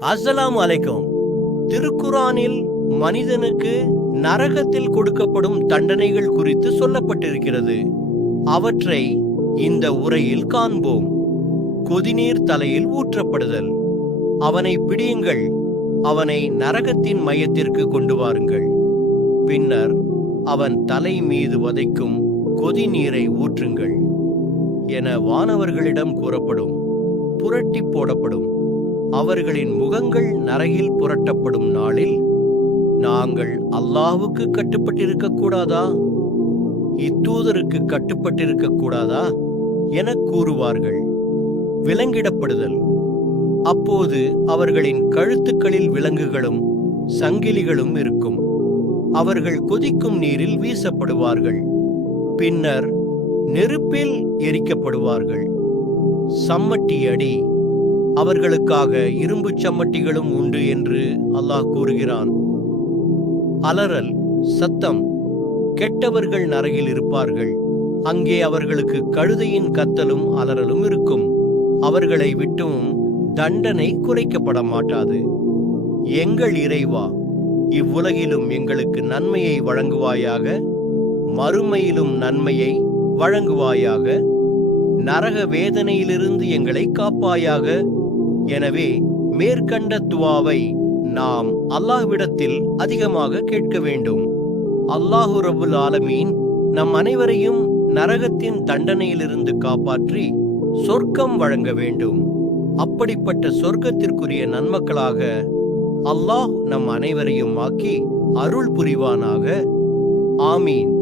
அஸ்ஸலாம் அலைக்கும். திருக்குரானில் மனிதனுக்கு நரகத்தில் கொடுக்கப்படும் தண்டனைகள் குறித்து சொல்லப்பட்டிருக்கிறது. அவற்றை இந்த உரையில் காண்போம். கொதிநீர் தலையில் ஊற்றப்படுதல். அவனை பிடியுங்கள். அவனை நரகத்தின் மையத்திற்கு கொண்டு வாருங்கள். பின்னர் அவன் தலை மீது வதைக்கும் கொதிநீரை ஊற்றுங்கள். என வானவர்களிடம் கூறப்படும். புரட்டி போடப்படும். அவர்களின் முகங்கள் நரகில் புரட்டப்படும் நாளில் நாங்கள் அல்லாஹ்வுக்கு கட்டுப்பட்டிருக்க கூடாதா இத்தூதருக்கு கட்டுப்பட்டிருக்க கூடாதா எனக் கூறுவார்கள். விலங்கிடப்படுதல். அப்போது அவர்களின் கழுத்துக்களில் விலங்குகளும் சங்கிலிகளும் இருக்கும். அவர்கள் கொதிக்கும் நீரில் வீசப்படுவார்கள். பின்னர் நெருப்பில் எரிக்கப்படுவார்கள். சம்மட்டி அடி அவர்களுக்காக இரும்புச் சம்மட்டிகளும் உண்டு என்று அல்லாஹ் கூறுகிறான். அலறல் சத்தம் கெட்டவர்கள் நரகில் இருப்பார்கள். அங்கே அவர்களுக்கு கழுதையின் கத்தலும் அலறலும் இருக்கும். அவர்களை விட்டும் தண்டனை குறைக்கப்பட மாட்டாது எங்கள் இறைவா இவ்வுலகிலும் எங்களுக்கு நன்மையை வழங்குவாயாக மறுமையிலும் நன்மையை வழங்குவாயாக நரக வேதனையிலிருந்து எங்களை காப்பாயாக எனவே மேற்கண்ட துவாவை நாம் அல்லாஹ்விடத்தில் அதிகமாக கேட்க வேண்டும். அல்லாஹு ரபுல் ஆலமீன் நம் அனைவரையும் நரகத்தின் தண்டனையிலிருந்து காப்பாற்றி சொர்க்கம் வழங்க வேண்டும். அப்படிப்பட்ட சொர்க்கத்திற்குரிய நன்மக்களாக அல்லாஹ் நம் அனைவரையும் ஆக்கி அருள் புரிவானாக. ஆமீன்.